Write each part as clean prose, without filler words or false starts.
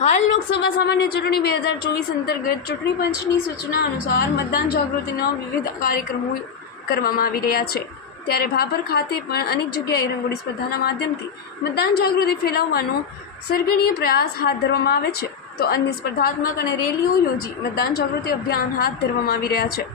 હાલ લોકસભા સામાન્ય ચૂંટણી 2024 અંતર્ગત ચૂંટણી પંચની સૂચના અનુસાર મતદાન જાગૃતિના વિવિધ કાર્યક્રમો કરવામાં આવી રહ્યા છે। ત્યારે ભાભર ખાતે પણ અનેક જગ્યાએ રંગોળી સ્પર્ધાના માધ્યમથી મતદાન જાગૃતિ ફેલાવવાનો સર્ગણીય પ્રયાસ હાથ ધરવામાં આવે છે, તો અન્ય સ્પર્ધાત્મક અને રેલીઓ યોજી મતદાન જાગૃતિ અભિયાન હાથ ધરવામાં આવી રહ્યા છે।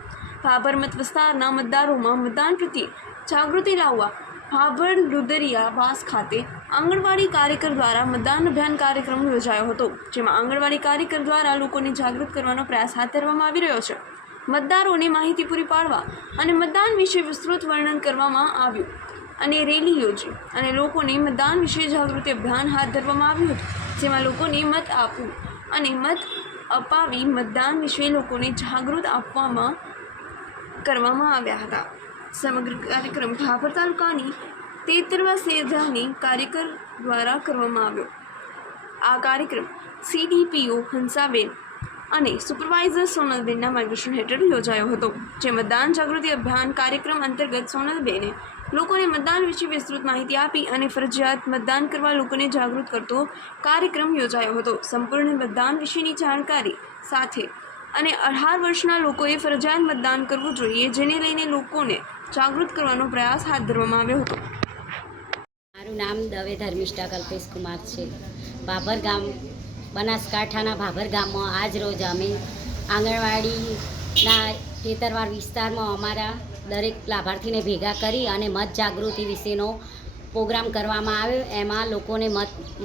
ભાભર મત વિસ્તારના મતદારોમાં મતદાન પ્રત્યે જાગૃતિ લાવવા ભાભર લુદરિયા વાસ ખાતે આંગણવાડી કાર્યકર દ્વારા મતદાન અભિયાન કાર્યક્રમ યોજાયો હતો, જેમાં આંગણવાડી કાર્યકર દ્વારા લોકોને જાગૃત કરવાનો પ્રયાસ હાથ ધરવામાં આવી રહ્યો છે। મતદારોને માહિતી પૂરી પાડવા અને મતદાન વિશે વિસ્તૃત વર્ણન કરવામાં આવ્યું અને રેલી યોજી અને લોકોને મતદાન વિશે જાગૃતિ અભિયાન હાથ ધરવામાં આવ્યું હતું, જેમાં લોકોને મત આપવું અને મત અપાવી મતદાન વિશે લોકોને જાગૃત કરવામાં આવ્યા હતા। સમગ્ર કાર્યક્રમ ભાભર તાલુકાની તેતરવા સેજાની કાર્યકર દ્વારા કરવામાં આવ્યો। આ કાર્યક્રમ CDPO હંસાબેન અને સુપરવાઇઝર સોનલબેનના માર્ગદર્શન હેઠળ યોજાયો હતો, જે મતદાન જાગૃતિ અભિયાન કાર્યક્રમ અંતર્ગત સોનલબેને લોકોને મતદાન વિશે વિસ્તૃત માહિતી આપી અને ફરજિયાત મતદાન કરવા લોકોને જાગૃત કરતો કાર્યક્રમ યોજાયો હતો। સંપૂર્ણ મતદાન વિશેની જાણકારી સાથે અને 18 વર્ષના લોકોએ ફરજિયાત મતદાન કરવું જોઈએ, જેને લઈને લોકોને જાગૃત કરવાનો પ્રયાસ હાથ ધરવામાં આવ્યો હતો। મારું નામ દવે ધર્મિષ્ઠા કલ્પેશ કુમાર છે। ભાભર ગામ, બનાસકાંઠાના ભાભર ગામમાં આજ રોજ અમે આંગણવાડીના ખેતરવાર વિસ્તારમાં અમારા દરેક લાભાર્થીને ભેગા કરી અને મત જાગૃતિ વિશેનો પ્રોગ્રામ કરવામાં આવ્યો। એમાં લોકોને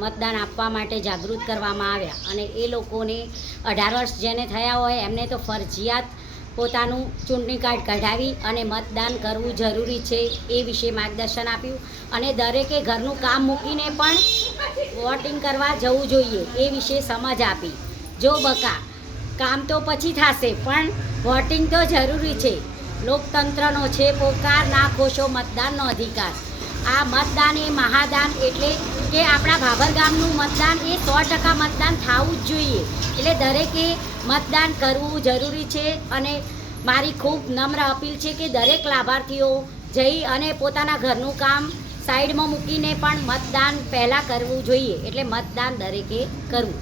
મતદાન આપવા માટે જાગૃત કરવામાં આવ્યા અને એ લોકોને 18 વર્ષ જેને થયા હોય એમને તો ફરજિયાત પોતાનું ચૂંટણી કાર્ડ કઢાવી અને મતદાન કરવું જરૂરી છે એ વિશે માર્ગદર્શન આપ્યું અને દરેકે ઘરનું કામ મૂકીને પણ વોટિંગ કરવા જવું જોઈએ એ વિશે સમજ આપી। જો બકા કામ તો પછી થશે પણ વોટિંગ તો જરૂરી છે। લોકતંત્રનો છે પોકાર, ના ખોશો મતદાનનો અધિકાર। આ મતદાન એ મહાદાન, એટલે કે આપણા ભાભર ગામનું મતદાન એ 100% મતદાન થવું જ જોઈએ, એટલે દરેકે મતદાન કરવું જરૂરી છે। અને મારી ખૂબ નમ્ર અપીલ છે કે દરેક લાભાર્થીઓ જઈ અને પોતાના ઘરનું કામ સાઈડમાં મૂકીને પણ મતદાન પહેલાં કરવું જોઈએ, એટલે મતદાન દરેકે કરવું।